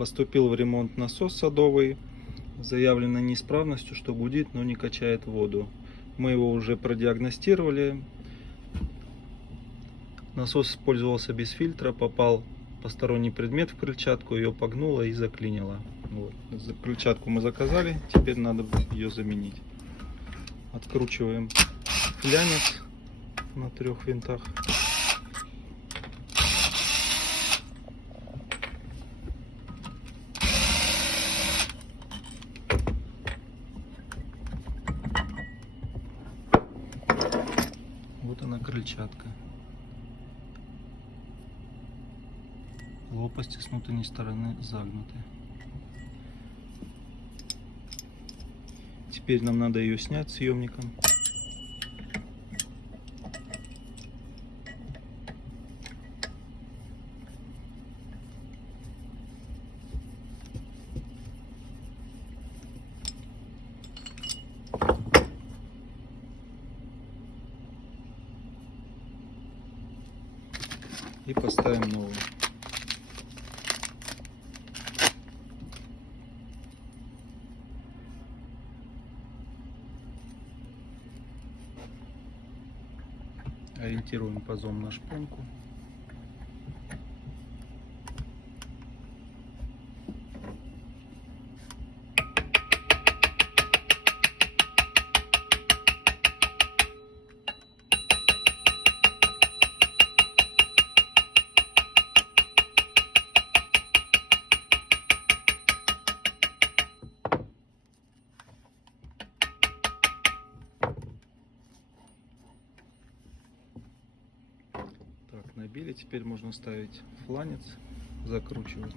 Поступил в ремонт насос садовый, заявлена неисправностью, что гудит, но не качает воду. Мы его уже продиагностировали. Насос использовался без фильтра, попал посторонний предмет в крыльчатку, ее погнуло и заклинило. Вот. Крыльчатку мы заказали, теперь надо ее заменить. Откручиваем флянец на 3 винтах. Вот она, крыльчатка. Лопасти с внутренней стороны загнуты. Теперь нам надо ее снять съемником. И поставим новую. Ориентируем пазом на шпонку. Так, набили, теперь можно ставить фланец, закручивать.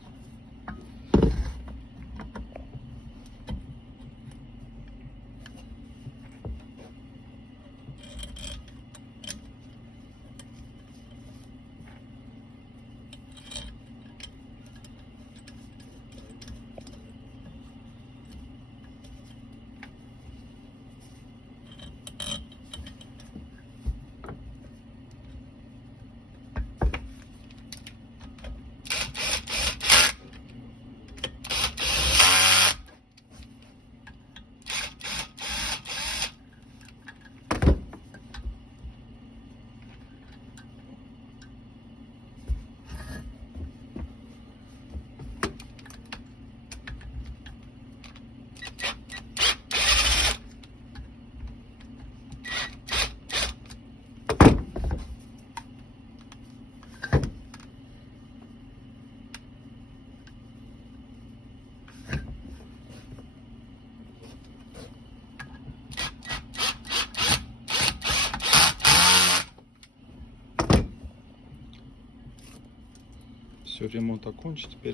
Все, ремонт окончен. Теперь